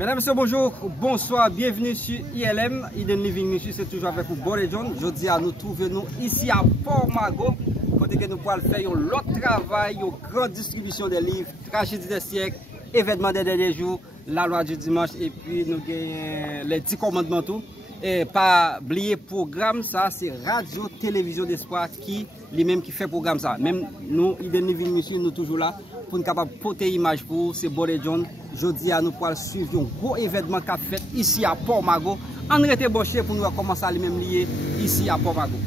Mesdames, Messieurs, bonjour, bonsoir, bienvenue sur ILM, Eden Living Ministry, c'est toujours avec vous, Bolé John. Je dis à nous trouver ici à Port-Margot, côté que nous pourrons faire l'autre travail, une grande distribution des livres, tragédie des siècles, événements des derniers jours, la loi du dimanche et puis nous avons les 10 commandements tout. Et pas oublier programme ça, c'est Radio Télévision d'Espoir qui lui-même qui fait programme ça. Même nous, Eden Living Ministry, nous toujours là pour nous capable porter image pour c'est Bolé John. Je dis à nous pour suivre un gros événement qu'a fait ici à Port-Margot. On reste branché pour nous commencer à lui-même lier ici à Port-Margot.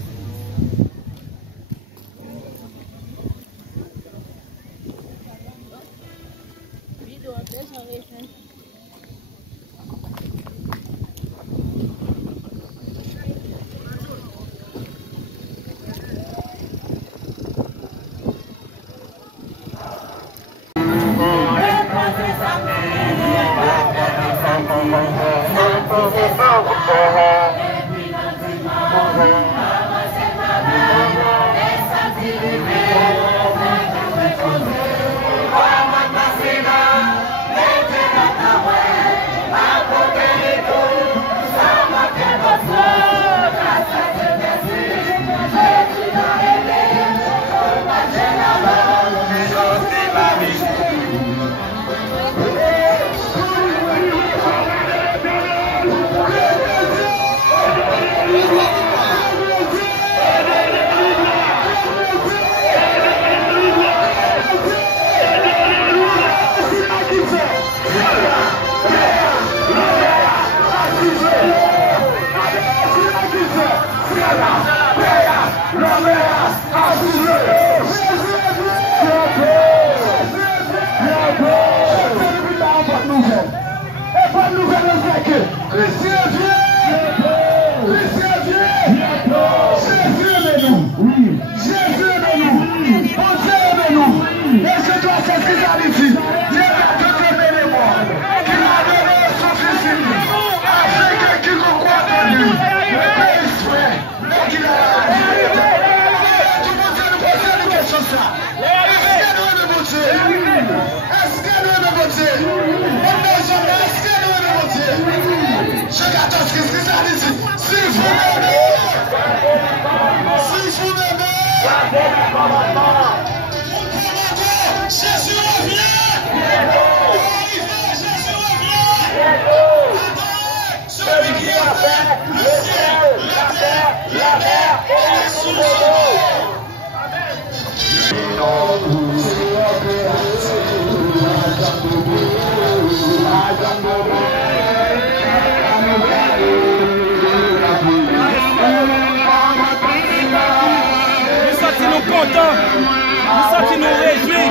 Nous sortis nous réjouis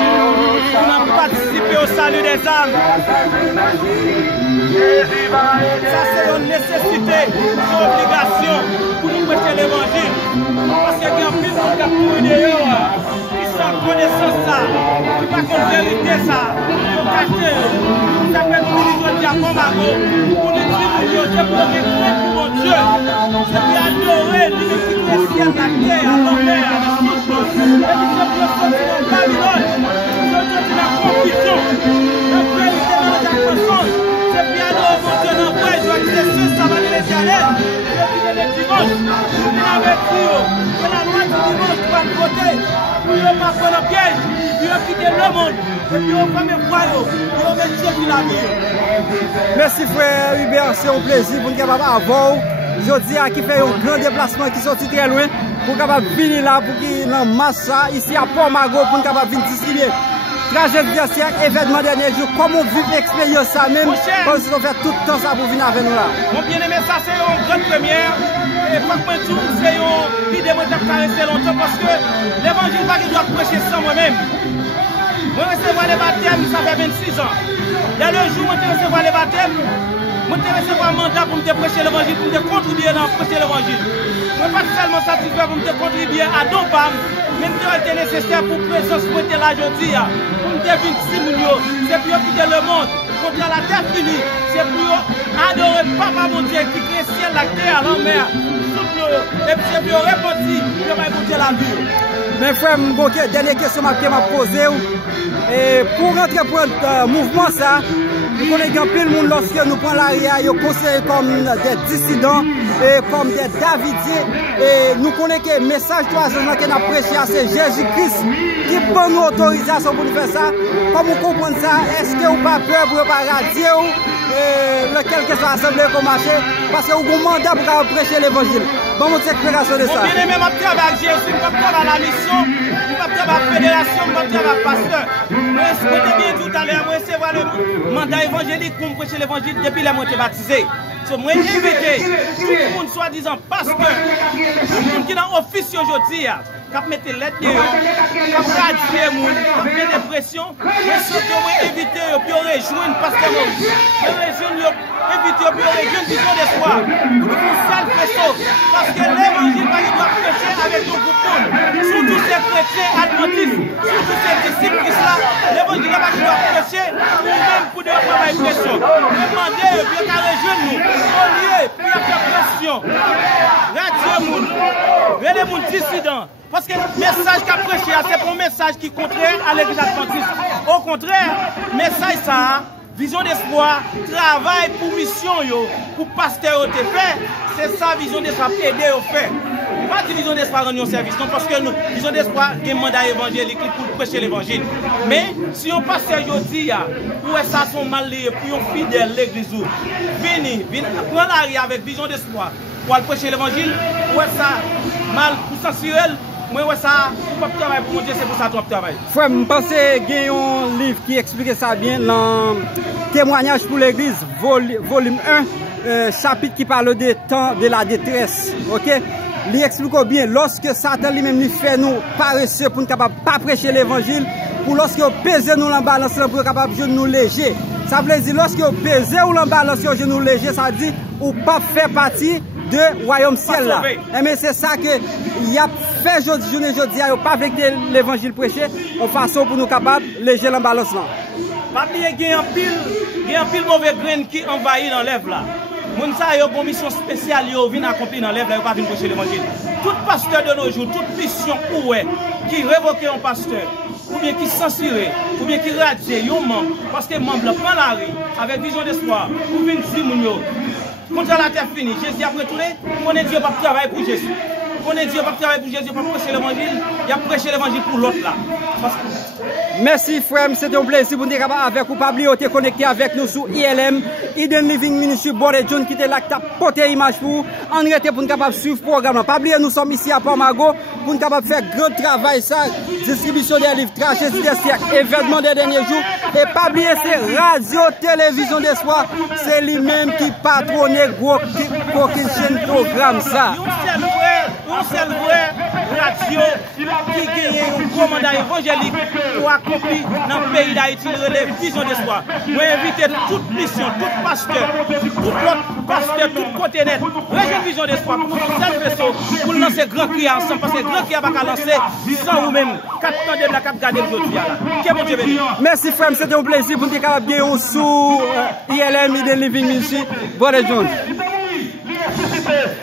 pour participer au salut des âmes. Ça c'est une nécessité, une obligation pour nous prêcher l'évangile. Parce qu'il y a un plus de gens qui sont connaissance ça, qui pas qu'on vérité ça, qui caché. Ça fait nous dire à Port-Margot pour nous dire que pour mon Dieu, c'est pour adorer l'université ciel, la terre, l'envers, Merci frère Hubert, c'est un plaisir pour nous capable avoir. Je dis à qui fait un grand déplacement qui sorti très loin pour capable venir là pour qu'il y ait une masse ici à Port-Margot pour nous capable venir distribuer. Tragédie des siècles, événement dernier jour, comment vivre l'expérience ça même, comme si on fait tout le temps ça pour venir avec nous là. Mon bien-aimé, ça c'est une grande première. Et pas que tout, c'est une idée que je caressé longtemps parce que l'évangile va doit prêcher sans moi-même. Moi, recevoir les baptêmes, ça fait 26 ans. Il y a le jour où je recevoir les baptêmes, je recevoir un mandat pour me prêcher l'évangile, pour me contribuer dans prêcher l'évangile. Je ne suis pas seulement satisfait pour me contribuer à Dompam, mais ce qui est nécessaire pour présence pour être là aujourd'hui. Pour me devenir 6 millions, c'est pour quitter le monde, contre la terre finie, c'est pour adorer Papa mon Dieu qui crée le ciel, la terre, la mer. Et puis c'est pour répondre, je vais écouter la vie. Mais frère, dernière question que je vais poser. Et pour rentrer pour le mouvement, ça, nous connaissons plus le monde lorsque nous prenons l'arrière, ils considérés comme des dissidents et comme des Davidiens. Et nous connaissons que le message troisième que nous avons prêché, c'est Jésus-Christ qui prend nous autorisation pour nous faire ça. Comme vous comprenez ça, est-ce que vous n'avez pas peur pour pas radier lequel que soit l'assemblée qu'on marche? Parce que vous avez un mandat pour prêcher l'évangile. Bon, votre explication de ça. Bien aimé, je travaille avec Jésus, je travaille à la mission, je travaille à la fédération, je travaille à la pasteur. Moi, je vous bien tout à l'heure, moi, c'est le mandat évangélique pour prêcher l'évangile depuis la moitié baptisée. Moi, invité tout le monde, soi-disant pasteur, tout le monde qui est dans l'office aujourd'hui, qui a mis les lettres, qui a radié les gens, qui a mis des pressions, mais surtout, moi, invité pour rejoindre pasteur Maurice. Invité pour rejoindre vision d'espoir. Pour nous seul faisceau. Parce que l'évangile doit prêcher avec nos groupes. Surtout ces chrétiens adventistes, surtout ces disciples Christ-là, l'évangile doit prêcher pour même pour des travail pression. Demandez, puis qu'à rejoindre nous. Au lieu, puis à faire pression. Radio monde, les gens dissidents. Parce que le message qu'a prêché, c'est pour un message qui est contraire à l'église adventiste. Au contraire, message ça, vision d'espoir, travail pour mission, pour pasteur te fait, c'est ça, vision d'espoir, aider au fait. Pas de vision d'espoir en service, non, parce que nous, vision d'espoir, il y a un mandat évangélique pour prêcher l'évangile. Mais si on passe aujourd'hui, où est ça sont mal liés, pour un fidèle l'église, venez, prendre l'arrière avec vision d'espoir pour prêcher l'évangile, où est ça mal pour sensuel. Moi, ça, pour travailler pour mon Dieu, c'est pour ça que je travaille. Frère, je pense qu'il y a un livre qui explique ça bien dans Témoignage pour l'Église, volume 1, chapitre qui parle des temps de la détresse. Ok? Il explique bien, lorsque Satan lui-même lui fait nous paresseux pour ne pas prêcher l'évangile, pour lorsque pèse nous en balance pour être capable de nous léger. Ça veut dire, lorsque pèse ou en balance de nous léger, ça veut dire, ou pas faire partie de royaume ciel là. Mais c'est ça que il a fait aujourd'hui, il a pas avec l'évangile prêché, en façon pour nous capables de léger l'embalancement. Pas oublier qu'il y a un pile mauvais grain qui envahit dans l'œuvre là. Moun sa yo bon mission spéciale yo vient accomplir dans l'œuvre là, yo pas venir prêcher l'évangile. Tout pasteur de nos jours, toute mission qui révoque un pasteur, ou bien qui censure, ou bien qui radie un membre, parce que membre prend la rue avec vision d'espoir, ou venir dire moun yo. Quand la terre finie, Jésus a retourné, on est Dieu pas travailler pour Jésus. On est Dieu pas travailler pour Jésus, pas prêcher l'évangile, il a prêché l'évangile pour l'autre là. Merci frère, c'était un plaisir pour nous avec vous. Pas oublier de connecter avec nous sur ILM, Eden Living Ministry, Boré John qui était là, qui a porté image pour vous. En réalité, pour nous capable suivre le programme. Pas oublier, nous sommes ici à Port-Mago pour nous capable faire grand travail, ça, distribution des livres, tragédie des siècles, événements des derniers jours. Et pas oublier, c'est Radio Télévision d'Espoir, c'est lui-même qui patronne gros chaîne programme ça. Un seul vrai radio qui gagne un gros mandat évangélique pour accomplir dans le pays d'Haïti relève vision d'espoir. Moi invite toute mission, tout pasteur, tout autre pasteur, tout conteneur, rejoindre vision d'espoir pour seul vaisseau pour lancer grand cri ensemble parce que grand cri va pas lancer sans vous-même 4 ans de la cap garder aujourd'hui là. Que bon Dieu bénisse. Merci frère, c'était un plaisir pour nous capable bien sous ILM Eden Living Ministry, Boré John.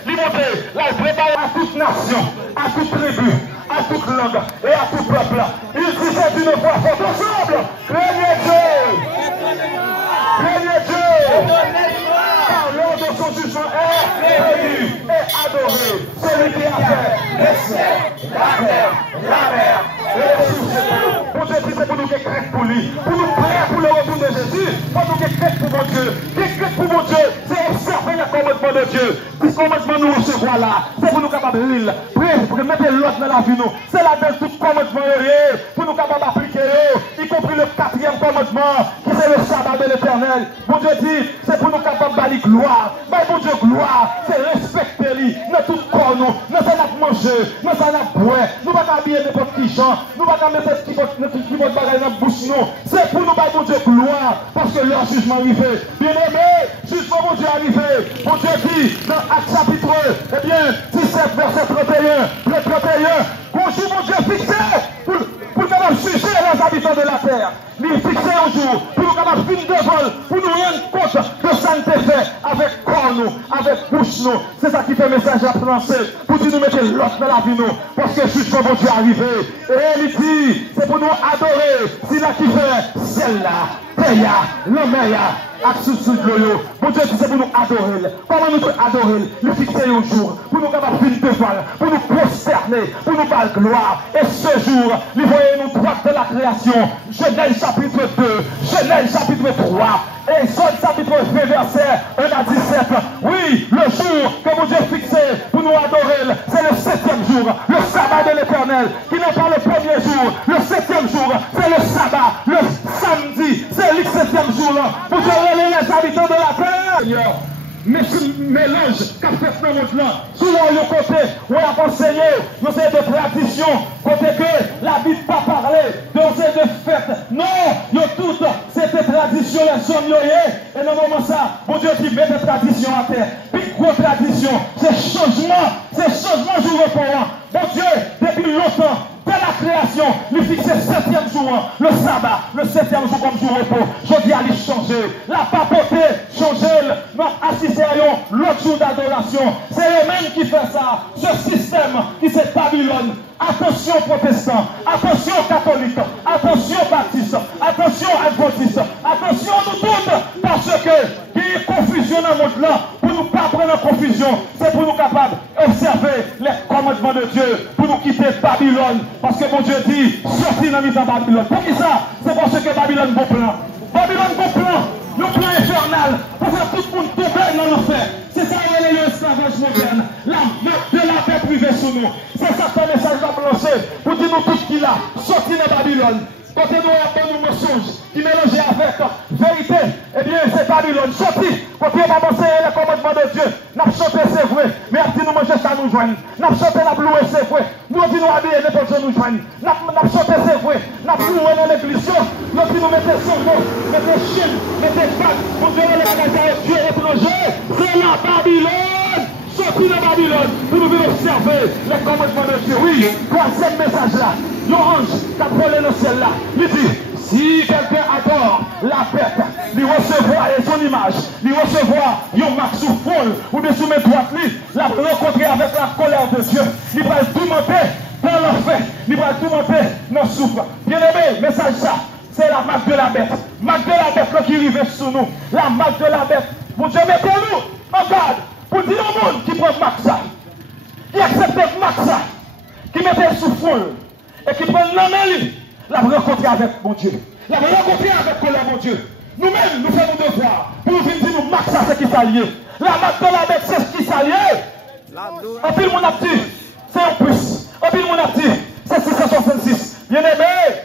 Liberté, la préparer à toute nation, à toute tribu, à toute langue et à tout peuple. Il s'agit d'une voix forte ensemble. Craignez Dieu. Craignez Dieu. Car l'ordre de son jugement est réuni et adoré. Celui qui a fait les ciels, la terre, la mer et les sources. Pour Dieu, c'est pour nous qui craignent pour lui. Pour nous prier pour le retour de Jésus. Pour nous qui craignent pour mon Dieu. Qui craignent pour mon Dieu, c'est observer le commandement de Dieu. Le commandement nous recevoir là, c'est pour nous capables de lire. Prier pour mettre l'autre dans la vie nous. C'est là dans tout commandement pour nous capables d'appliquer, y compris le 4e commandement, qui c'est le sabbat de l'éternel. Mon Dieu dit, c'est pour nous capables d'aller gloire. Mais mon Dieu, gloire, c'est respecter lui, dans tout corps nous, dans ça nous manger, dans ça nous boire, nous ne pouvons pas habiller n'importe qui chant, nous ne pouvons pas mettre qui va bagaille dans la bouche nous. C'est pour nous battre mon Dieu gloire, parce que leur jugement arrivé. Bien aimé, jugement mon Dieu arrivé. Mon Dieu dit, dans Actes chapitre, eh bien, 17, verset 31, bonjour mon Dieu fixé pour nous juger les habitants de la terre. Nous fixer un jour pour nous capables de finir de vol, pour nous rendre compte de santé fait avec corps nous, avec bouche nous. C'est ça qui fait message à français pour dire nous mettre l'autre dans la vie nous. Parce que justement mon Dieu est arrivé. Et il dit, c'est pour nous adorer. C'est là qui fait celle-là. Teya, Lameya, Aksusu Gloyo. Mon Dieu, c'est pour nous adorer. Comment nous adorer? Nous fixer un jour, pour nous capables de devant, pour nous prosterner, pour nous faire gloire. Et ce jour, nous voyons nous droite de la création. Genèse chapitre 2, Genèse chapitre 3. Et Exode chapitre 20, verset 1 à 17. Oui, le jour que mon Dieu fixé pour nous adorer, c'est le 7e jour, le sabbat de l'Éternel, qui n'est pas le premier jour. Le 7e jour, c'est le sabbat. Le samedi, c'est le 7e jour. Pour gérer les habitants de la terre. Mais ce mélange qu'a fait ce monde-là, souvent le côté où on a enseigné, nous c'est de tradition, côté que la Bible pas parlé, donc c'est de fête. Non, yo toutes, c'était tradition, les hommes et dans le moment ça, mon Dieu dit, met des traditions à terre. Puis gros tradition, c'est changement jour au point. Mon Dieu, depuis longtemps, de la création, lui fixer 7e jour, le sabbat, le 7e jour comme jour repos. Je dis à lui changer. La papauté, changer, assister à l'autre jour d'adoration. C'est eux-mêmes qui font ça. Ce système qui c'est Babylone. Attention protestants, attention catholiques, attention baptistes, attention adventistes, attention nous toutes, parce que il y a confusion dans le monde là, pour nous pas prendre en confusion, c'est pour nous capables d'observer les commandements de Dieu, pour nous quitter Babylone, parce que mon Dieu dit, sortez dans la Babylone. Pour qui ça? C'est parce que Babylone bon plan. Babylone bon plan, le plan infernal, pour faire tout le monde tomber dans l'enfer. C'est ça l'esclavage moderne, de la paix privée sous nous. C'est ça que le message va lancer pour dire nous tous qu'il a sorti de Babylone. Quand nous avons nos mensonges qui mélangent avec vérité, eh bien c'est Babylone. Sorti, quand on va penser les commandements de Dieu, nous avons chanté c'est vrai, mais après nous manger ça nous joignent. Nous avons chanté la louer c'est vrai, nous avons dit nous habiller n'importe quoi nous joignent. Nous avons chanté c'est vrai, nous avons loué dans l'église, nous avons dit nous mettez son mot, mettez chine, mettez bague, pour dire les bagages de Dieu étranger, c'est la Babylone. Sorti de Babylone, pour nous venir observer les commandements de Dieu. Oui, troisième message là, l'orange qui a volé le ciel là, il dit, si quelqu'un adore la bête, il recevra son image, il recevra une marque sous foule, ou bien sous mes droites, la rencontrer avec la colère de Dieu, il va tout monter dans l'enfer, il va tout monter dans le souffle. Bien aimé, message ça, c'est la marque de la bête. Marque de la bête qui arrive sur nous, la marque de la bête. Mon Dieu, mettez-nous en garde. Pour dire au monde qui prend Maxa, qui accepte Maxa, qui mettait sous foule, et qui prend l'homme, la rencontrer avec mon Dieu. La rencontrer avec colère, mon Dieu. Nous-mêmes, nous faisons nos devoirs. Pour nous dire, nous, Maxa, c'est qui s'allie. La marque de la bête, c'est ce qui s'allie. En pile, mon petit, c'est un plus. En pile, mon petit, c'est 666. Bien aimé,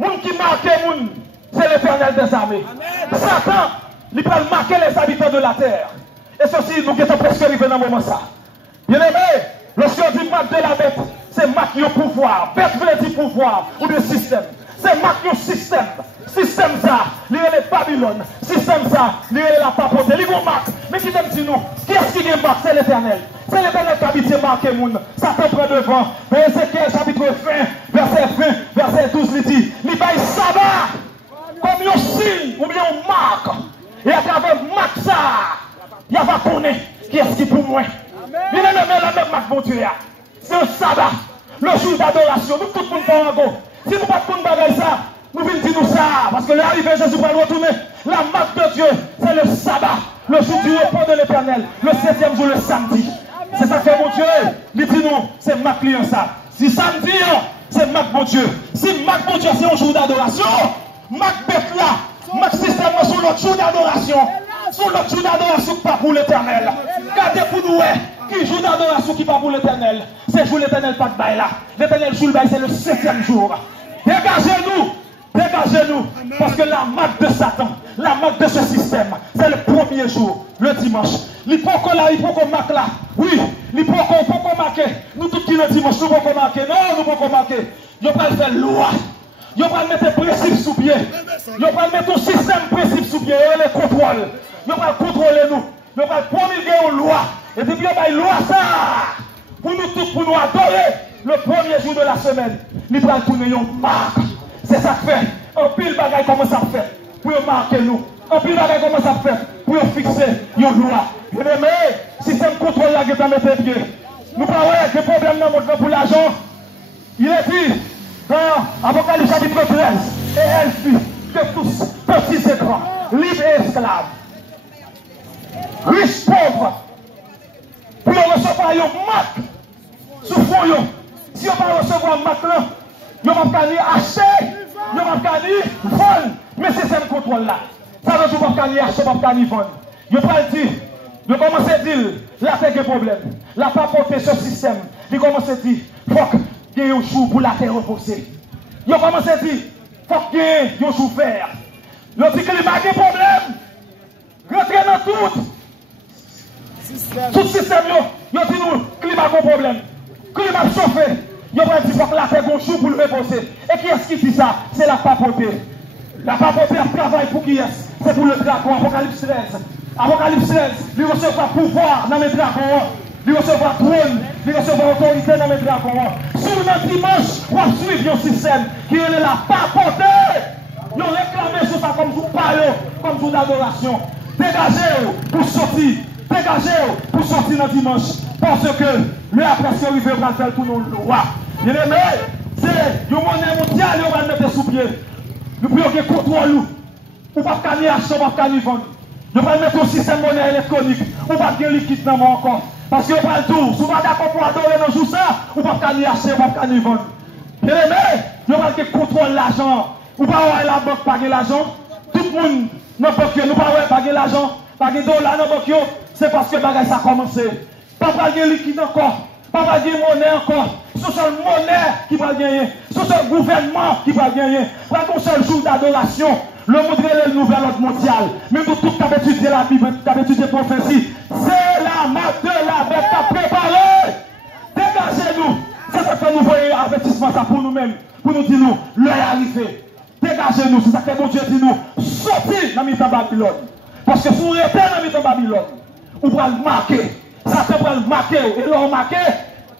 monde qui marque, c'est l'Éternel des armées. Satan, il peut marquer les habitants de la terre. Et ceci, nous sommes presque arrivés dans le moment ça. Bien aimé, lorsqu'on dit marque de la bête, c'est marque de pouvoir. Bête veut dire pouvoir ou de système. C'est marque de système. Système ça, il y a les Babylone. Système ça, il y a la papauté. Il y a une marque. Mais qui t'aime dit nous, qui est-ce qui est marque? C'est l'Éternel. C'est l'Éternel qui habite marqué moun. Ça te prend devant. Ézéchiel chapitre 20, verset 12, il dit, il va sabbat comme un signe ou bien une marque. Et à travers marque ça, il va connaître qui est-ce qui pour moi. Il est la même marque mon Dieu. C'est un sabbat, le jour d'adoration. Nous tout le monde va en go. Si nous ne pouvons pas faire ça, nous venons dire nous ça. Parce que l'arrivée Jésus va nous retourner. La marque de Dieu, c'est le sabbat, le jour du repos de l'Éternel, le 7e jour, le samedi. C'est ça que mon Dieu, il dit nous, c'est marque client ça. Si samedi, c'est marque mon Dieu. Si marque mon Dieu, c'est un jour d'adoration, marque bête là, marque système sur l'autre jour d'adoration. Sur l'autre jour d'adoration qui pas pour l'Éternel. Gardez pour nous, qui joue d'adoration qui pas pour l'Éternel. C'est jour l'Éternel pas de bail là. L'Éternel joue le bail, c'est le 7e jour. Dégagez-nous. Dégagez-nous. Parce que la marque de Satan, la marque de ce système, c'est le premier jour, le dimanche. Il faut qu'on marque là. Oui, il faut qu'on marque. Nous tous qui le dimanche, nous pouvons marquer. Non, nous pouvons marquer. Nous pouvons faire loi. Nous pouvons mettre des principes sous pied. Nous pouvons mettre un système principe sous pied. Et les contrôles. Nous pouvons contrôler nous. Nous pouvons promulguer une loi. Et puis, il y a une loi ça. Pour nous tous, pour nous adorer, le premier jour de la semaine, nous pouvons tourner une marque. C'est ça que fait. Un pile bagaille commence à faire. Pour marquer nous. Un pile bagaille commence à faire. Pour fixer une loi. Bien aimé, système contrôle là qui est dans mes pieds. Nous parlons des problèmes dans notre pour l'argent. Il est dit dans Apocalypse chapitre 13 et elle fit que tous, petits et libre et esclave. Riche, pauvre. Pour recevoir une marque sous fond. Si on va recevoir une marque là, on va pas acheter, on va pas vendre. Mais c'est ça le contrôle là. Ça veut dire qu'on va pas acheter, on va pas vendre. On va pas dire, on commence à dire, là c'est un problème. La pas porter ce système. On commence à dire, il faut qu'il y ait un jour pour la terre reposer. On commence à dire, il faut qu'il y ait un jour faire. On dit que le marque a un problème. Rentrez dans tout. Tout système, yo dit nous, climat a un problème. Climat chauffé. Yo va dire que la terre a un jour pour le reposer. Et qui est-ce qui dit ça? C'est la papauté. La papauté travaille pour qui est-ce? C'est pour le dragon, Apocalypse 13. Apocalypse 13, il recevra pouvoir dans mes dragons. Il recevra trône, il recevra autorité dans mes dragons. Sur notre dimanche, on va suivre un système qui est la papauté. Ils ont réclamé sur ça comme jour comme jour d'adoration. Dégagez-vous pour sortir. Dégagez-vous pour sortir dans dimanche. Parce que le après-ci arrivé va faire pour nos lois. Bien aimé, c'est une monnaie mondiale, on va mettre sous pied. Nous pouvons que contrôle nous. On va pas acheter, on va pas vendre. Nous allons mettre un système monnaie électronique. On va pas liquide dans mon encore. Parce que pas le tout. Si on va d'accord pour adorer dans jour ça, on va pas acheter, on va pas vendre. Bien aimé, nous allons que contrôle l'argent. On va avoir la banque payer l'argent. Tout le monde dans la banque, nous va payer l'argent. Payer dollar dans la banque, c'est parce que bagage ça a commencé. Pas payer liquide encore. Pas payer monnaie encore. Ce sont les monnaie qui va gagner. Ce sont le gouvernement qui va gagner. Pas un seul jour d'adoration. Le monde est le nouvel ordre mondial. Même pour tout qui a étudié la Bible, qui a étudié la prophétie, c'est la marque de la bête à préparer. Dégagez-nous. C'est ça que nous voyons avertissement ça pour nous-mêmes. Pour nous dire nous, l'heure est arrivée. Dégagez-nous. C'est ça que mon Dieu dit nous. Sortez dans le Babylone. Parce que si vous êtes dans le Babylone, vous allez le marquer. Satan va le marquer. Et là, on marquer.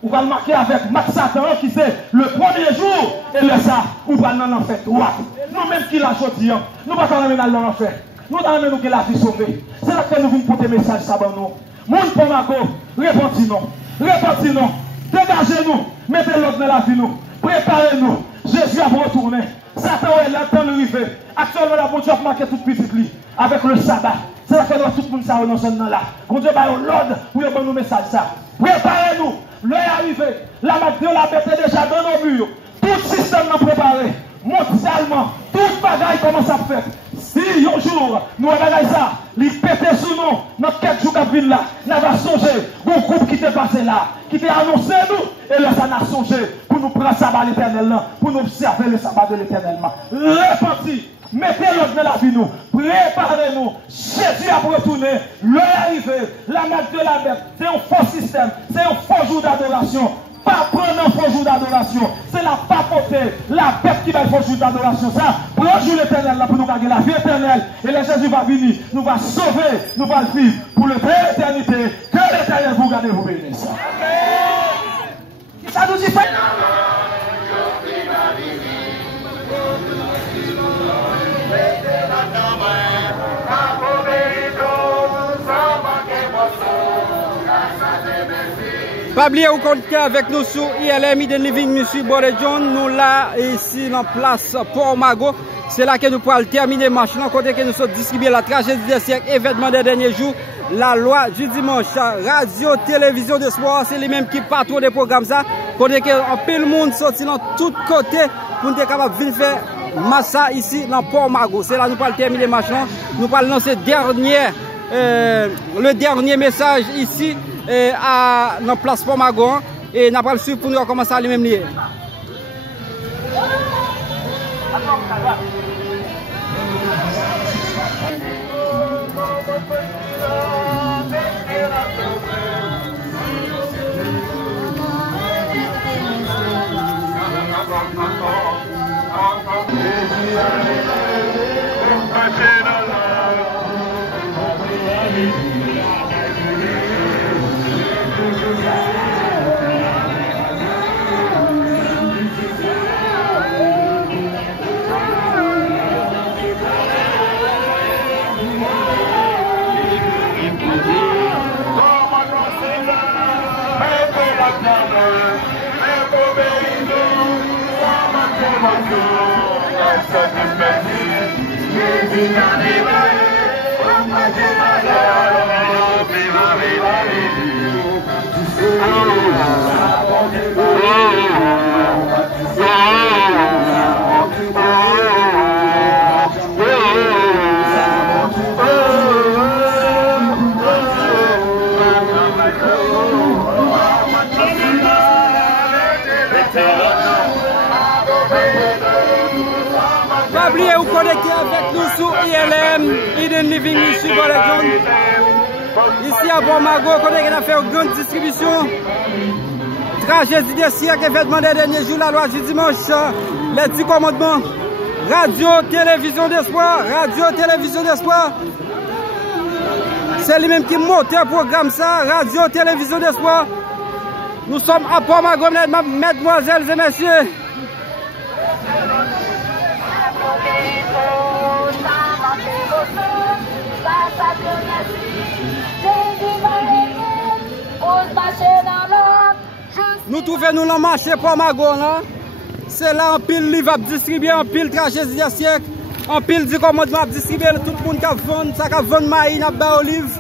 On va le marquer avec Max Satan qui c'est le premier jour. Et là, ça, on va dans l'enfer. Nous-mêmes qui l'a choisi, nous ne pouvons pas dans l'enfer. Nous allons nous la vie sauvée. C'est là que nous voulons porter message ça pour nous. Moun Pomako, répondez-nous. Répondez-nous. Dégagez-nous. Mettez l'autre dans la vie nous. Préparez-nous. Jésus va retourner. Satan est là, temps de arriver. Actuellement, la bonne Dieu a marqué toute petite lit avec le sabbat. C'est là que tout le monde s'est renoncé dans là. Mon Dieu va l'ordre pour nous donner message ça. Préparez-nous. L'heure est arrivée. La marque de la bête est déjà dans nos murs. Tout système est préparé. Mondialement, tout bagaille commence à faire. Si un jour, nous avons ça, les péter sous nous, notre 4 jours qui là, nous avons songé, un groupe qui t'est passé là, qui t'a annoncé nous, et là, ça n'a songé pour nous prendre le sabbat de l'éternel, pour nous observer le sabbat de l'éternel. Répartis, mettez-le dans la vie nous, préparez-nous, Jésus a retourné, l'heure est arrivée, la marque de la bête, c'est un faux système, c'est un faux jour d'adoration. Pas prendre un faux jour d'adoration. C'est la papauté, la bête qui va le faux jour d'adoration. Ça, prends jour l'éternel là pour nous gagner la vie éternelle. Et le Jésus va venir, nous va sauver, nous va le vivre pour l'éternité. Que l'éternel vous garde et vous bénisse. Ça nous dit pas. Pas oublier au compte avec nous sur ILM Eden Living Monsieur Boré John. Nous là ici dans place Port-Mago. C'est là que nous pourrons terminer le match. Côté que nous sommes distribués la tragédie des siècles, événement des derniers jours, la loi du dimanche, radio, télévision de sport, c'est les mêmes qui patrouillent des programmes ça. Côté que en pile monde sorti dans tous côtés pour nous être capable de venir faire massa ici dans Port-Mago. C'est là que nous pourrons terminer le match. Nous pourrons lancer le dernier message ici. À la place Port-Mago et n'a pas le suivre pour nous recommencer à les mêmes liés. Such a message, Pas oublier vous connecter avec nous sur ILM, Eden Living Ministry Bolet John. Ici à Port-Margot, on a fait une grande distribution. Tragédie des siècles, événement des derniers jours, la loi du dimanche, les 10 commandements. Radio, télévision d'espoir, radio, télévision d'espoir. C'est lui-même qui monte le programme ça, radio, télévision d'espoir. Nous sommes à Port-Margot, mesdemoiselles et messieurs. Nous trouvons nous le marché Port-Margot là. C'est là en pile livre à distribuer, en pile tragédie des siècles, en pile du commandement à distribuer, tout le monde qui a vendu, ça a vendu maïs, n'a pas olive.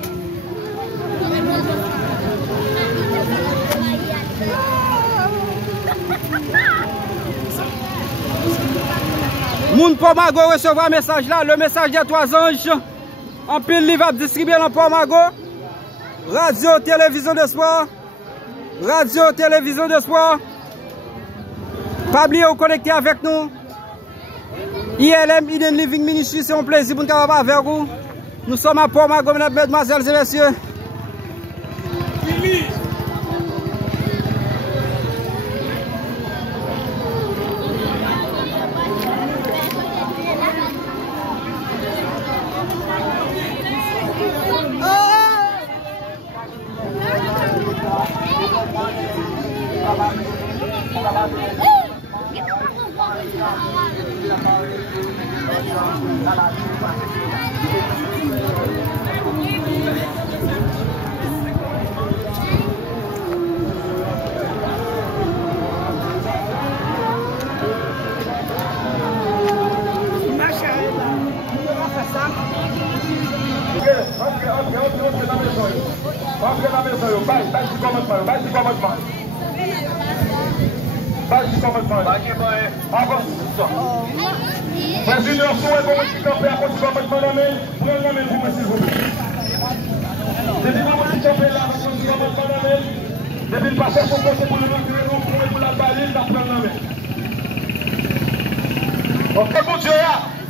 Moun Port-Margot recevra un message là, le message des 3 anges. En pile livre à distribuer dans Port-Margot. Radio, télévision d'espoir. Radio, télévision d'espoir. Pas oublier de connecter avec nous. ILM, Eden Living Ministry, c'est un plaisir pour nous avoir avec vous. Nous sommes à Port-Margot, mesdemoiselles et messieurs.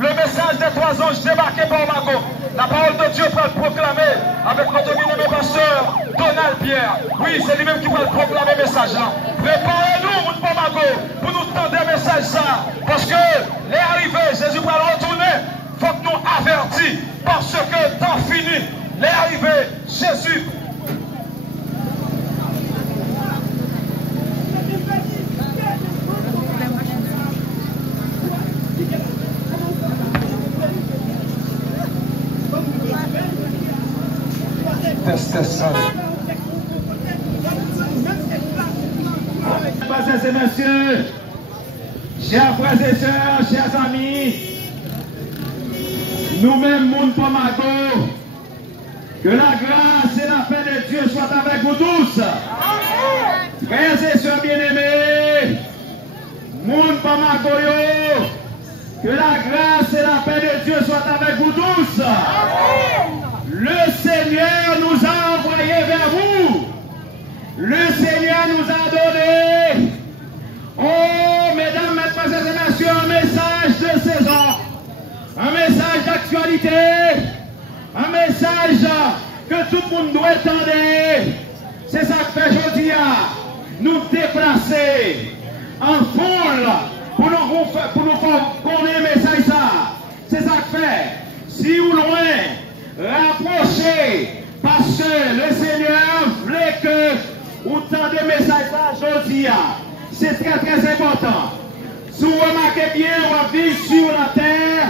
Le message des 3 anges débarqués par Port-Margot. La parole de Dieu va le proclamer avec notre bien-aimé pasteur Donald Pierre. Oui, c'est lui-même qui va le proclamer le message là. Préparez-nous, mon Port-Margot, pour nous tendre un message ça. Parce que les arrivées, Jésus va le retourner. Il faut que nous avertis. Parce que temps fini. Les arrivées, Jésus. Mesdames et messieurs, chers frères et sœurs, chers amis, nous-mêmes, moun Port-Margot, que la grâce et la paix de Dieu soient avec vous tous. Frères et sœurs bien-aimés, moun Port-Margot, que la grâce et la paix de Dieu soient avec vous tous. Le Seigneur nous a envoyés vers vous. Le Seigneur nous a donné, oh, mesdames, mesdemoiselles et messieurs, un message de saison, un message d'actualité, un message que tout le monde doit entendre. C'est ça que fait aujourd'hui, nous déplacer en foule pour nous faire connaître le message. C'est ça que fait, si ou loin, rapprocher, parce que le Seigneur voulait que autant de messages aujourd'hui, c'est très très important. Si vous remarquez bien, on vit sur la terre,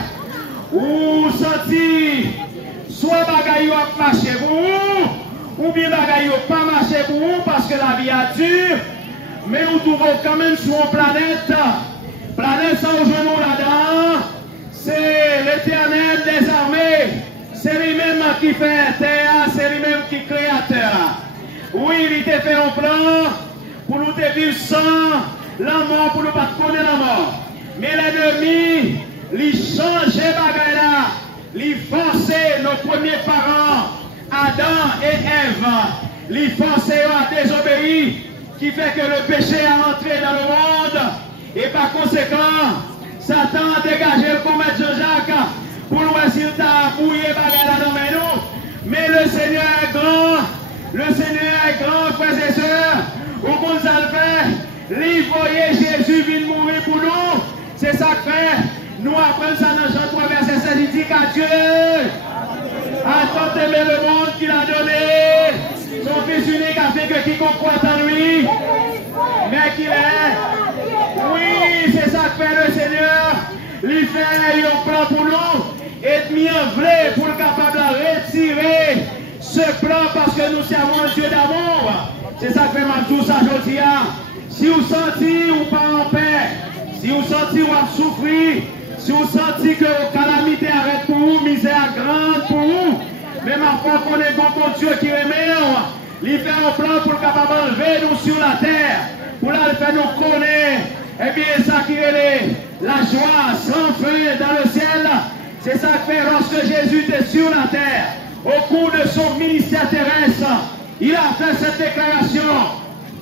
ou senti, soit bagaille a marché pour vous, ou bien bagaille pas marché pour vous parce que la vie est dure, mais vous trouvez quand même sur une planète. Planète sans genou là-dedans, c'est l'Éternel des armées, c'est lui-même qui fait terre, c'est lui-même qui crée terre. Oui, il t'a fait un plan pour nous vivre sans la mort, pour nous pas connaître la mort. Mais l'ennemi, il change les bagailles là, il force nos premiers parents, Adam et Ève, il force à désobéir, qui fait que le péché a entré dans le monde. Et par conséquent, Satan a dégagé le comète Jean-Jacques pour nous essayer de bouiller les bagailles dans nous. Mais le Seigneur est grand. Le Seigneur est grand, frères et sœurs. Au bout de ça, il voyait Jésus venir mourir pour nous. C'est ça que fait. Nous apprenons ça dans Jean 3, verset 7. Il dit qu'à Dieu a tant aimé le monde qu'il a donné. Son Fils unique a fait que quiconque croit en lui, mais qu'il est. Oui, c'est ça que fait le Seigneur. Il fait un plan pour nous. Et mis en vrai pour le capable de retirer ce plan parce que nous servons un Dieu d'amour. C'est ça que fait ma douce aujourd'hui. Si vous sentez ou pas en paix, si vous sentez ou à souffrir, si vous sentez que la calamité arrête pour vous, misère grande pour vous, mais ma foi qu'on est bon pour Dieu qui aimait, il fait un plan pour le capable d'enlever nous sur la terre, pour la faire nous connaître. Et bien ça qui est la joie sans fin dans le ciel. C'est ça que fait lorsque Jésus était sur la terre. Au cours de son ministère terrestre, il a fait cette déclaration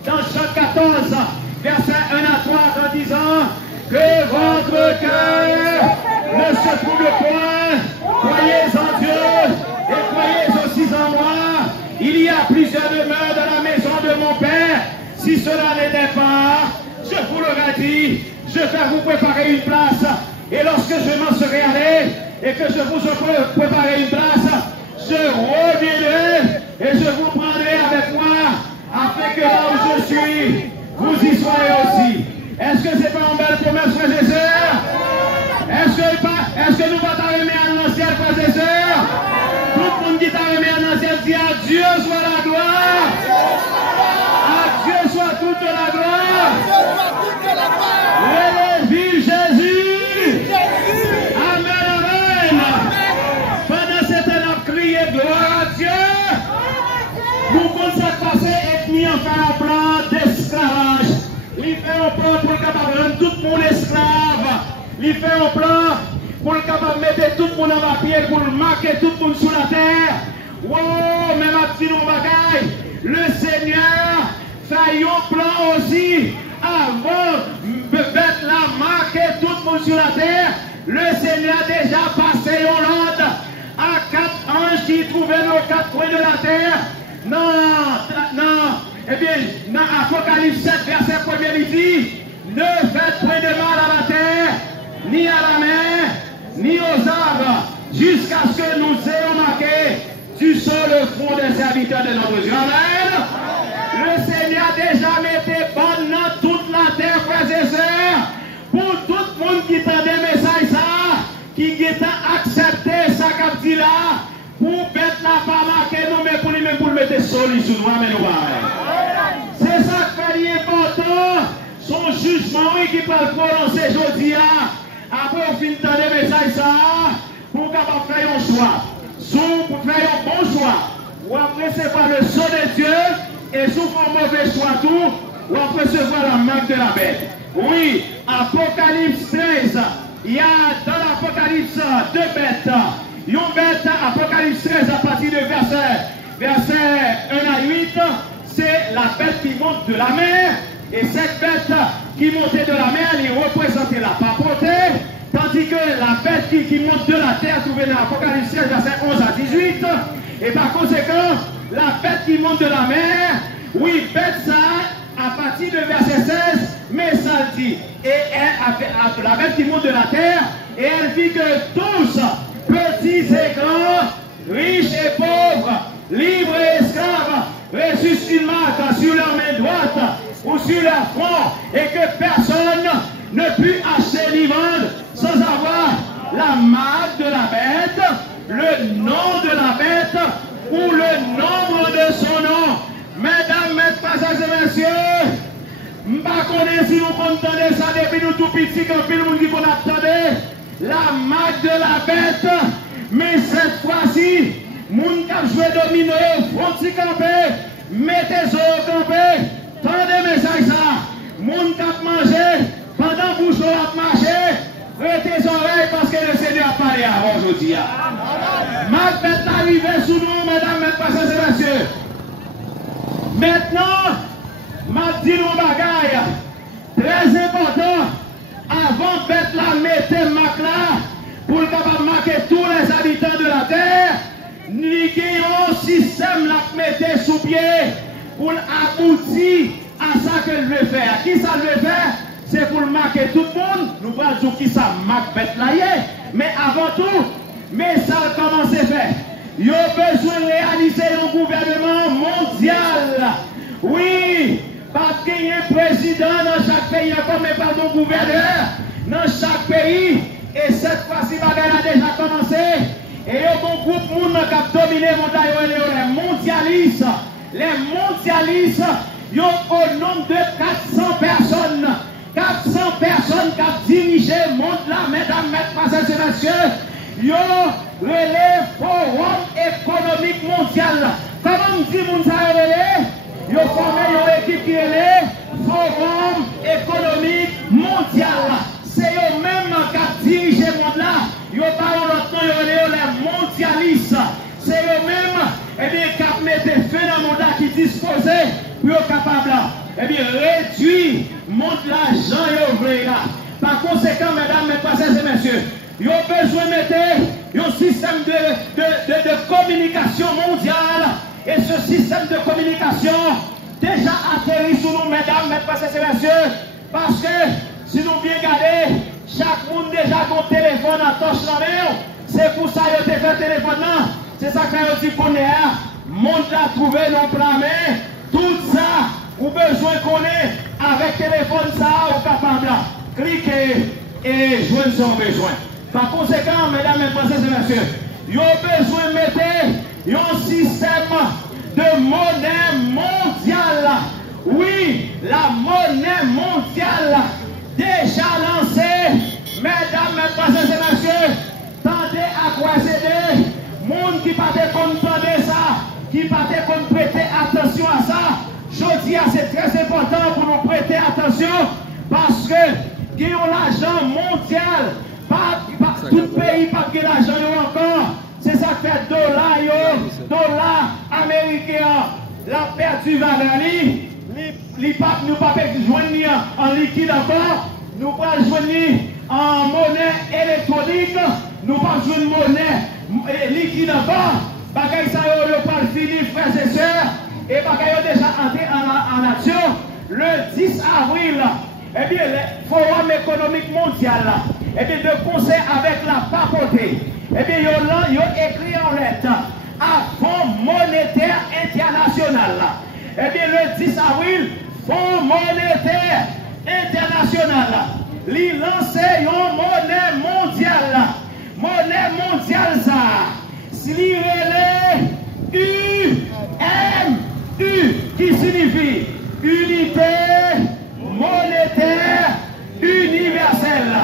dans Jean 14, verset 1 à 3, en disant que votre cœur ne se trouble point, croyez en Dieu et croyez aussi en moi. Il y a plusieurs demeures dans la maison de mon Père. Si cela n'était pas, je vous l'aurais dit, je vais vous préparer une place. Et lorsque je m'en serai allé et que je vous aurai préparé une place, je reviendrai et je vous prendrai avec moi, afin que là où je suis, vous y soyez aussi. Est-ce que c'est pas une belle promesse, frères et sœurs? Est-ce que nous va t'arriver à l'ancien, frères et sœurs? Tout le monde qui t'arrive à l'ancien dit à Dieu soit la gloire. À Dieu soit toute la gloire. Vive Jésus. Amen, amen. Pendant cette année, on crié gloire à Dieu. Nous pensons passer et mis en faire un plan d'esclavage. Il fait un plan pour le capable de rendre tout le monde esclave. Il fait un plan pour le capable de mettre tout le monde en papier, pour le marquer tout le monde sur la terre. Wow, même à petit bagaille. Le Seigneur fait un plan aussi avant de mettre la marque tout le monde sur la terre. Le Seigneur a déjà passé au l'ordre à 4 anges qui trouvaient nos 4 coins de la terre. Non. Eh bien, dans Apocalypse 7, verset 1er, il dit, ne faites point de mal à la terre, ni à la mer, ni aux arbres, jusqu'à ce que nous ayons marqué du sol le front des serviteurs de notre Dieu. Amen. Le Seigneur a déjà mis bonne dans toute la terre, frères et sœurs, pour tout le monde qui t'a des messages, qui a accepté ça comme dit là, pour mettre la femme à nous, mais pour lui-même pour le mettre solide sur nous. Amen. C'est ça qui est important. Son jugement, oui, qui peut le prononcer aujourd'hui. Après, on finit dans des messages, pour capable faire un choix. Pour faire un bon choix. Ou après, c'est pas le son de Dieu. Et sous un mauvais choix, tout. Ou après, c'est voir la marque de la bête. Oui, Apocalypse 13. Il y a dans l'Apocalypse 2 bêtes. Une bête, Apocalypse 13, à partir de verset 1 à 8, c'est la bête qui monte de la mer. Et cette bête qui montait de la mer, elle représentait la papauté. Tandis que la bête qui monte de la terre, trouvée dans l'Apocalypse 13, verset 11 à 18. Et par conséquent, la bête qui monte de la mer, oui, bête ça, à partir de verset 16, mais ça dit, et la bête qui monte de la terre, et elle dit que tous, petits et grands, riches et pauvres, libres et esclaves, reçussent une marque sur leur main droite ou sur leur front, et que personne ne put acheter ni vendre sans avoir la marque de la bête, le nom de la bête ou le nombre de son nom. Mesdames, messieurs, passagers et messieurs, je ne sais pas si nous entendons ça depuis nous tout petits, quand tout le monde dit qu'on attendait la marque de la bête. Mais cette fois-ci, moun kap joué domino, fronti campé, mettez au campé, tendez message ça. Moun kap manger, pendant que vous ap marché, prêtez oreilles parce que le Seigneur a parlé avant aujourd'hui. Ma fête arrivée sous nous, mesdames, mesdames, et messieurs. Maintenant, ma dit nous bagaille, très important, avant de mettre la mettez mac là, pour capable marquer tous les habitants de la terre, nous avons un système la mettez sous pied pour aboutir à ça que je veux faire. Qui ça veut faire? C'est pour marquer tout le monde. Nous allons dire qui ça marque bête là. Mais avant tout, mais ça commence à faire. Il y a besoin de réaliser un gouvernement mondial. Oui, parce qu'il y a un président dans chaque pays, comme pas de gouverneur dans chaque pays. Et cette fois-ci, la bagarre a déjà commencé. Et il y a un bon groupe de monde qui a dominé le monde, les mondialistes. Les mondialistes, ils ont au nombre de 400 personnes. 400 personnes qui ont dirigé le monde là, mesdames, mesdames, et messieurs. Ils ont relé Forum économique mondial. Comment on dit moun sa relé? Ils ont formé une équipe qui est Forum économique mondial. C'est eux-mêmes qui ont dirigé le monde là. Ils n'ont pas l'autre nom, ils les mondialistes. C'est eux-mêmes qui ont mis des faits dans le monde qui disposaient pour être capables réduire le monde l'argent et ouvrir là. Par conséquent, mesdames, mesdemoiselles et messieurs, ils ont besoin de mettre un système de communication mondiale. Et ce système de communication déjà atterri sous nous, mesdames, mesdemoiselles et messieurs. Parce que si nous bien regardons, chaque monde déjà a un téléphone en torche dans la main. C'est pour ça qu'ils ont fait un téléphone là. C'est ça qu'on dit qu'on est là. Le monde l'a trouvé dans la main. Tout ça, ou besoin qu'on ait avec téléphone ça, ou capable de cliquer et joindre son besoin. Par conséquent, mesdames, mesdemoiselles et messieurs, ils ont besoin de mettre un système de monnaie mondiale. Oui, la monnaie mondiale déjà lancée. Mesdames, mesdemoiselles et messieurs, tendez à quoi céder. Monde qui pas comprendre ça, qui pas prêter attention à ça. Je dis c'est très important pour nous prêter attention parce que qui ont l'argent mondial, pas tout pays pas de l'argent encore. C'est ça qui fait dollar américain, la perdu valeur nous pas joindre en liquide encore, nous pas joindre en monnaie électronique, nous pas joindre monnaie liquide encore. Bagaille ça yo pas fini frères et sœurs et bagaille déjà entré en action le 10 avril. Eh bien le Forum économique mondial eh bien de concert avec la papauté. Eh bien yo écrit en lettre à Fonds monétaire international. Eh bien le 10 avril Fonds monétaire international il lance une monnaie mondiale. Monnaie mondiale ça. UMU qui signifie unité monétaire universelle.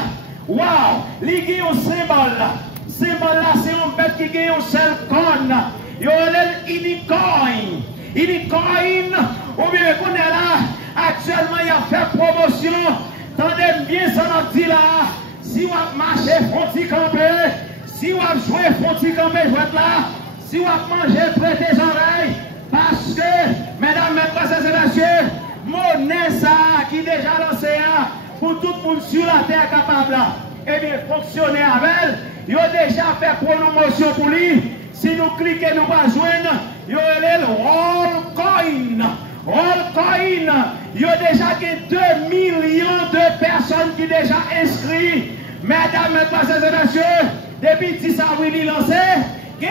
Waouh! Il y a un symbole. Symbole là, c'est un bête qui a un seul cône. Il y a un unicorn. Unicorn, ou bien qu'on est là, actuellement il y a fait promotion. Tendez bien ça notre dit là. Si vous marchez, faut-il camper. Si vous jouez, faut-il camper, jouez là. Si vous mangez, prêtez les oreilles. Parce que, mesdames, mesdemoiselles et messieurs, monnaie ça qui est déjà lancé pour tout le monde sur la terre capable. Et bien, fonctionner avec elle. Ils ont déjà fait promotion pour lui. Si nous cliquons, nous pas joindre. Ils ont le Rollcoin. Rollcoin. Ils ont déjà 2 millions de personnes qui sont déjà inscrites. Mesdames, mesdemoiselles et messieurs, depuis 10 avril, il lancé, il y a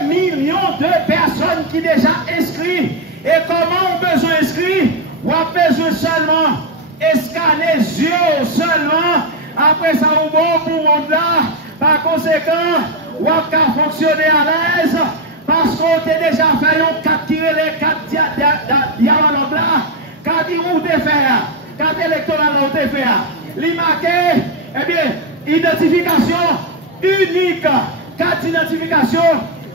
2 millions de personnes qui sont déjà inscrites. Et comment on a besoin d'inscrire? On a besoin seulement scanner les yeux seulement. Après ça, on va pour le monde là. Par conséquent, on va fonctionner à l'aise. Parce qu'on a déjà fait un 4 tirer les 4 diamants là. 4 routes de fer. 4 électorales de fer. Les marqués, eh bien, identification unique. 4 carte d'identification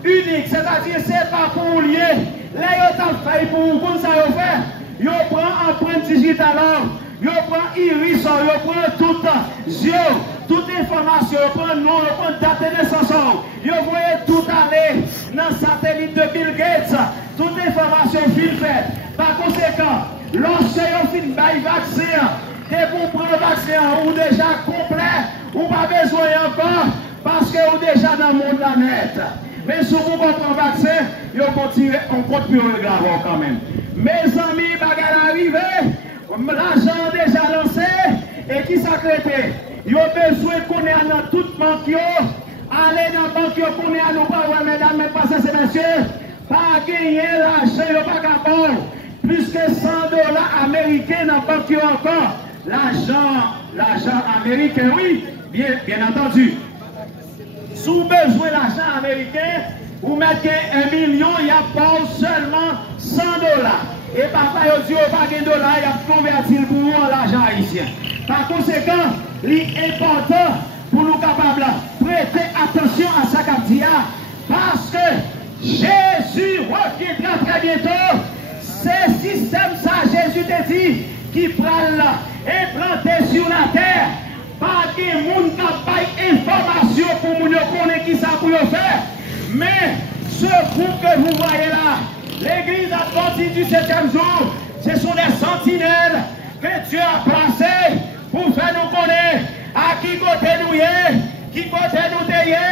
unique, c'est-à-dire c'est pas pour lier. Là, ils ont fait pour vous, comme ça, ils fait. Ils prennent empreinte digitale, ils prennent iris, ils prennent tout yeux, toute information, ils prennent nom, ils prennent date de naissance, ils voient tout aller dans le satellite de Bill Gates, toute information filtrée. Par conséquent, lorsque vous finissez le vaccin, c'est pour prendre le vaccin ou déjà complet, ou pas besoin encore, parce que vous déjà dans le monde la net. Mais si vous prenez un vaccin, on compte plus le grave quand même. Mes amis, bagarre arrivé, l'argent déjà lancé, et qui s'accrète. Ils ont besoin qu'on ait dans toute banque, aller dans la banque, qu'on ait à nous pas, mesdames, mesdames, et messieurs, pas gagner l'argent, pas capable. Plus que 100 $ américains dans la banque encore. L'argent américain, oui, bien entendu. Si vous avez besoin d'argent américain, vous mettez 1 million, il y a pas seulement 100 $. Et papa, il dit, il n'y a pas de dollars, il y a converti pour vous en l'argent haïtien. Par conséquent, il est important pour nous capables de prêter attention à ça qu'a dit, parce que Jésus reviendra très bientôt. C'est système ça, Jésus te dit, qui prend là, implanté sur la terre. Pas de monde qui n'a pas d'information pour nous connaître qui ça pour faire. Mais ce groupe que vous voyez là, l'église adventiste du 7e jour, ce sont des sentinelles que Dieu a placées pour faire nous connaître à qui côté nous y est, qui côté nous déyé,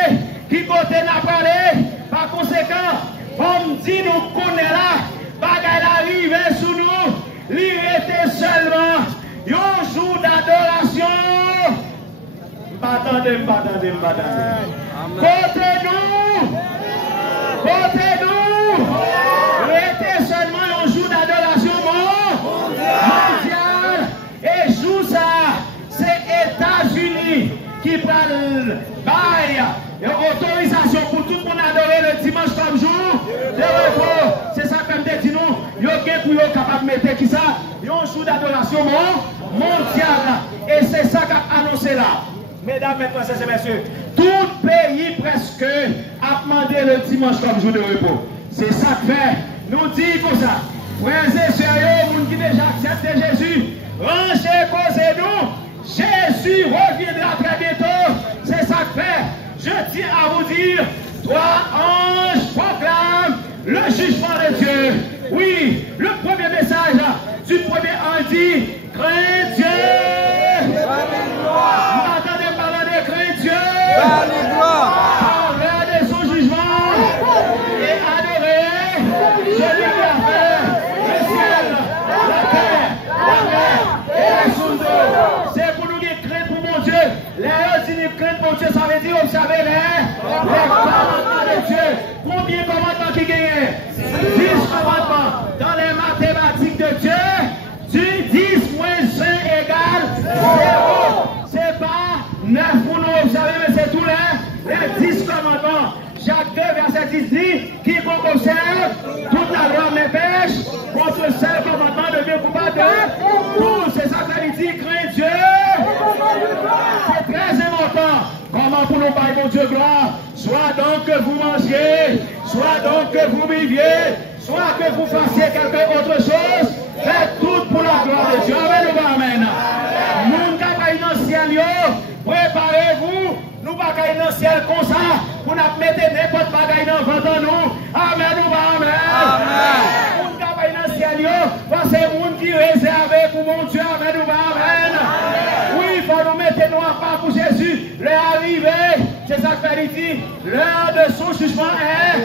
qui côté n'a parlé. Par conséquent, comme dit nous connaît là, bagaille arrive sous nous, il était seulement un jour d'adoration. Attendez. Côté-nous, il était seulement un jour d'adoration mondiale. Et jour ça, c'est États-Unis qui prennent bail autorisation pour tout le monde adorer le dimanche comme jour de repos. C'est ça comme dit nous, il y a pour capable de mettre qui ça, il y a un jour d'adoration mondiale. Et c'est ça qu'a annoncé là. Mesdames, mesdemoiselles et messieurs, tout pays presque a demandé le dimanche comme jour de repos. C'est ça que fait. Nous dit comme ça. Frères et sœurs, vous qui déjà accepté Jésus, ranchez, causez-nous. Jésus reviendra très bientôt. C'est ça que fait. Je tiens à vous dire, toi, ange, proclame le jugement de Dieu. Oui, le premier message du premier ange dit, crains Dieu. Parler de son jugement et adorer celui qui a fait le ciel, la terre, la mer et la chose. C'est pour nous qui craignent pour mon Dieu. Les gens qui craignent pour Dieu, ça veut dire observer les commandements de Dieu. Combien de commandements qui gagnent? 10 commandements. Dans les mathématiques de Dieu, du 10 moins 1 égale 0. C'est pas 9 pour nous observer, mais c'est tous les 10 commandements. Jacques 2, verset 10 dit, quiconque observe toute la loi me pêche, contre le seul commandement devient coupable de tout. C'est ça qu'il dit, crains Dieu. C'est très important. Comment pour nous parler, mon Dieu, gloire? Soit donc que vous mangiez, soit donc que vous viviez, soit que vous fassiez quelque autre chose, faites tout pour la gloire de Dieu. Amen ou amen. Nous qui dans le ciel, préparez-vous. Nous ne pouvons pas dans le ciel comme ça, pour nous mettre n'importe quoi dans le ventre nous. Amen ou amen. Nous ne pouvons pas dans le ciel, parce que c'est le monde qui est réservé pour mon Dieu. Amen ou amen. Oui, il faut nous mettre nous à part pour Jésus. L'heure arrivée, c'est ça que fait ici. L'heure de son jugement est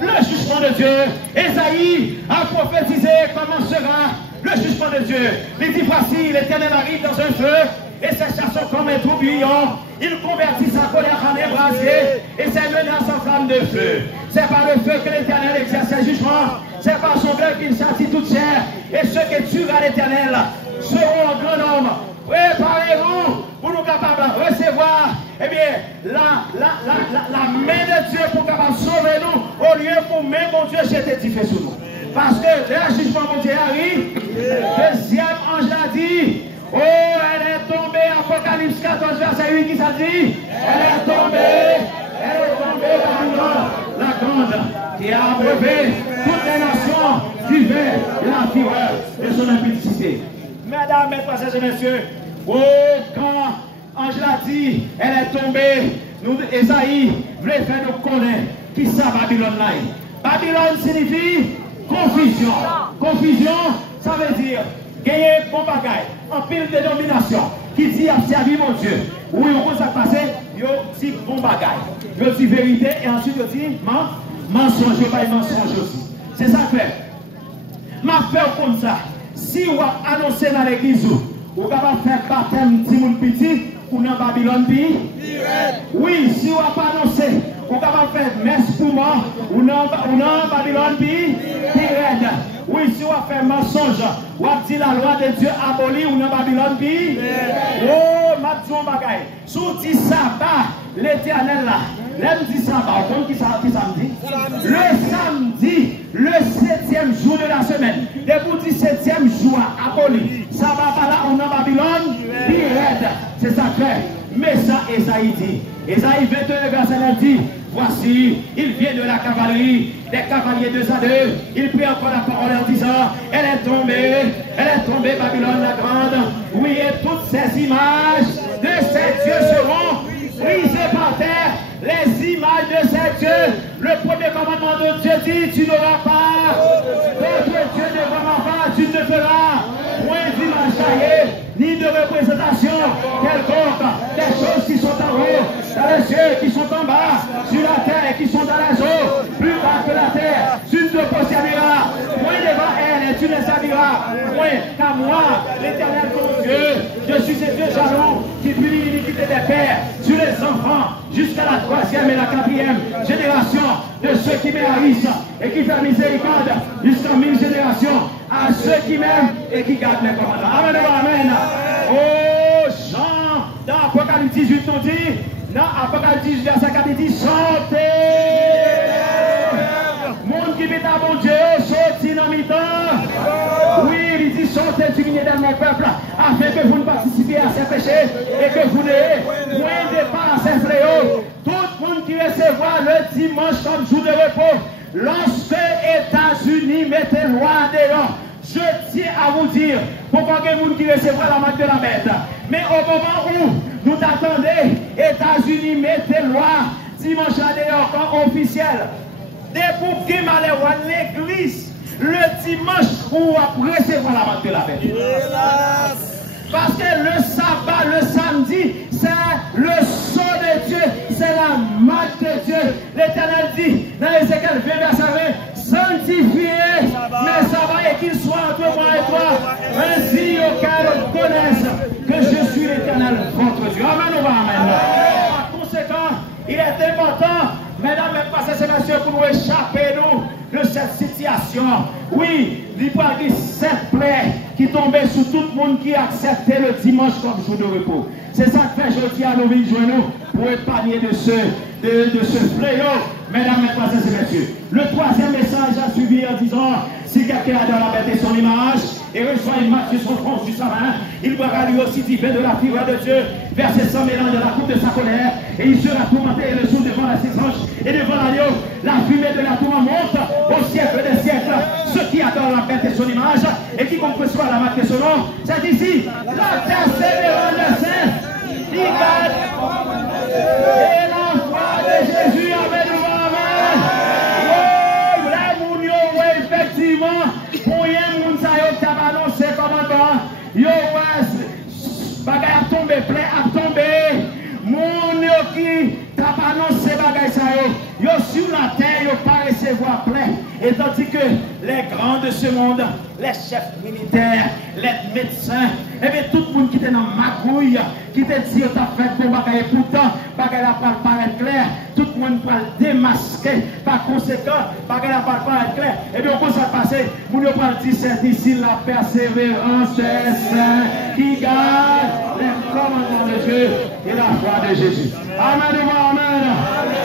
le jugement de Dieu. Ésaïe a prophétisé comment sera le jugement de Dieu. Il dit voici, l'Éternel arrive dans un feu. Et ses chasseurs comme un tourbillon, il convertit sa colère en un brasier et ses menaces en flamme de feu. C'est par le feu que l'Éternel exerce ses jugements, c'est par son glaive qu'il châtie toute chair. Et ceux qui tueront l'Éternel seront en grand nombre. Préparez-vous pour nous capables de recevoir la main de Dieu pour capable sauver nous au lieu pour même mon Dieu jeter du feu sur nous. Parce que le jugement mon Dieu arrive, deuxième ange a dit, oh, elle est tombée, Apocalypse 14, verset 8, qui ça dit? Elle est tombée, elle Babylone, la grande, qui a abreuvé toutes les nations du verre et la fureur de son impudicité. Mesdames, mesdemoiselles et messieurs, quand Ange l'a dit, elle est tombée, nous, Esaïe voulait faire nous connaître qui ça Babylone là. Babylone signifie confusion. Confusion, ça veut dire gagner bon bagaille, en pile de domination, qui dit à servir mon Dieu. Oui, on peut ça passer, yo dit bon bagaille, yo dit vérité, et ensuite yo dit mensonge, pas mensonge aussi. C'est ça que fait. Ma fait comme ça. Si vous annoncez dans l'église, vous pouvez faire baptême de mon petit, ou dans Babylone pays. Oui, si vous annoncez, vous pouvez faire messe pour moi, ou dans Babylone pays. Oui, si vous faites mensonge, vous dit la loi de Dieu abolie, ou dans Babylone pays. Oh, ma bagaille. Sous dit sabbat, l'éternel là. L'aime dit sabbat, vous comprenez qui samedi? Le samedi, le 7e jour de la semaine. Depuis le 7e jour, aboli. Ça va pas là, on a Babylone, c'est ça fait. Mais ça, Esaïe dit. Esaïe 21, verset 9 dit, voici, il vient de la cavalerie, des cavaliers 2 à 2. Il prit encore la parole en disant, elle est tombée, Babylone la grande. Oui, et toutes ces images de ces dieux seront brisées par terre. Les images de ces dieux. Le premier commandement de Dieu dit, tu n'auras pas d'autre Dieu devant ma part, tu ne feras point d'image taillée, ni de représentation quelconque, des choses qui sont en haut, dans les cieux, qui sont en bas, sur la terre, qui sont dans les eaux, plus bas que la terre, tu ne te posterneras point devant elle, et tu ne serviras point qu'à moi, l'Éternel ton Dieu. Je suis ce Dieu jaloux qui punit l'iniquité des pères sur les enfants jusqu'à la 3e et la 4e génération de ceux qui m'haïssent et qui font miséricorde jusqu'à 1000 générations à ceux qui m'aiment et qui gardent les commandements. Amen, amen. Oh Jean, dans Apocalypse 18, on dit, dans Apocalypse 18, verset 4, il dit, chantez! Monde qui vit à mon Dieu, sorti dans mi-temps. Oui, il dit, chantez du milieu de mon peuple, afin que vous ne participiez à ses péchés et que vous n'ayez point de part à ses fléaux. Tout le monde qui recevra le dimanche comme jour de repos, lorsque États-Unis mettait loi dehors, je tiens à vous dire, pourquoi il y a des gens qui recevra la marque de la bête. Mais au moment où nous attendons, États-Unis mettait loi dimanche dehors comme officiel. Dès pour qui l'église, le dimanche où on recevoir la marque de la bête. Parce que le sabbat, le samedi, c'est le son de Dieu, c'est la marque de Dieu. L'Éternel dit dans Ézéchiel 20, verset 20, sanctifiez mes sabbats et qu'ils soient entre moi et toi, ainsi auxquels connaissent que je suis l'Éternel, votre Dieu. Amen ou amen. Par conséquent, il est important, mesdames, mesdemoiselles et messieurs, pour nous échapper de cette situation. Oui, il y a 7 plaies qui tombaient sur tout le monde qui acceptait le dimanche comme jour de repos. C'est ça que fait aujourd'hui à nos vies nous pour épargner de ce fléau, mesdames, mesdemoiselles et messieurs. Le 3e message a suivi en disant, si quelqu'un a dans la bête et son image, et reçoit une marque sur son front, sur sa main, il boira lui aussi du vin de la fureur de Dieu, versé sans mélange de la coupe de sa colère, et il sera tourmenté et le jour devant la anges et devant l'agneau. La fumée de la tour monte au siècle des siècles. Ceux qui adorent la bête et son image, et qui reçoivent la marque de son nom, c'est ici, la persévérance des saints, qui garde et la foi de Jésus, amen ou amen. Oh, la mounio, oui, effectivement, pour y moun sa yo qui a annoncé commandement, yo ouais, bagay a tombé, plein a tombé, moun yo qui t'a annoncé bagay sa yo sur la terre, yo pas recevoir plein, et tandis que les grands de ce monde, les chefs militaires, les médecins, et bien tout le monde qui était dans ma magouille, qui te dit que tu as fait pour bagay, et pourtant, bagay la parle paraître clair, tout le monde va démasquer, par conséquent, bagay la parle paraître clair, et bien comment ça passe, mon yo parle dire c'est ici la persévérance des saints qui garde les commandements de Dieu et la foi de Jésus. Amen ou amen.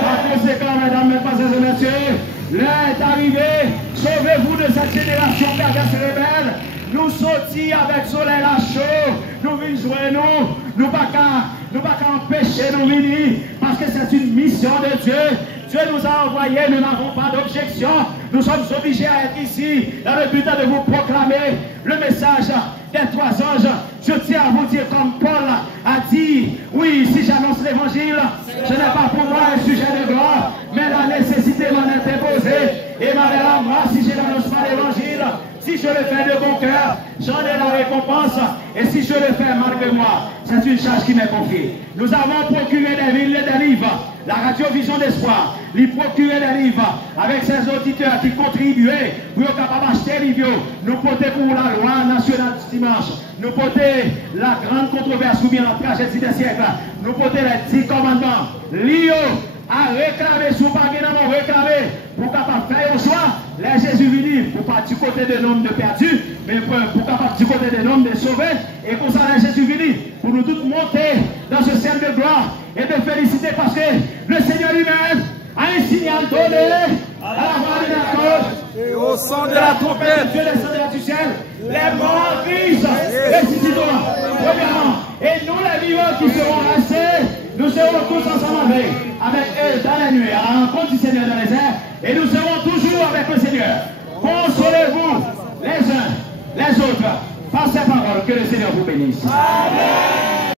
Par conséquent, mesdames, mesdemoiselles et messieurs, l'heure est arrivée, sauvez-vous de cette génération perverse et rebelle. Nous sortis avec soleil à chaud, nous venons jouer nous pas qu'à empêcher nous venir, parce que c'est une mission de Dieu. Dieu nous a envoyés, nous n'avons pas d'objection. Nous sommes obligés à être ici dans le but de vous proclamer le message des 3 anges. Je tiens à vous dire comme Paul a dit, oui, si j'annonce l'évangile, ce n'est pas pour moi un sujet de gloire, mais la nécessité m'en est imposée. Et malheur à moi, si je n'annonce pas l'évangile, si je le fais de bon cœur, j'en ai la récompense. Et si je le fais malgré moi, c'est une charge qui m'est confiée. Nous avons procuré des villes et des livres. La radio Vision d'Espoir, lui procurer des livres avec ses auditeurs qui contribuaient pour être capable d'acheter les livres. Nous porter pour la loi nationale du dimanche. Nous porter la grande controverse ou bien la tragédie des siècles. Nous porter les 10 commandements. L'IO a réclamé, sous pas réclamé, pour capable faire au choix, les Jésus venus, pour pas du côté de l'homme de perdu, mais pour capable du côté de l'homme de sauvé, et pour ça les Jésus venus, pour nous tous monter dans ce ciel de gloire et de féliciter parce que le Seigneur lui-même a un signal donné à la voix de la cloche et au son de la trompette, Dieu descendra du ciel, les morts en Christ ressusciteront premièrement, et nous les vivants qui seront restés, nous serons tous ensemble avec eux dans la nuit, à la rencontre du Seigneur dans les airs, et nous serons toujours avec le Seigneur. Consolez-vous les uns, les autres, par ces paroles, que le Seigneur vous bénisse. Amen.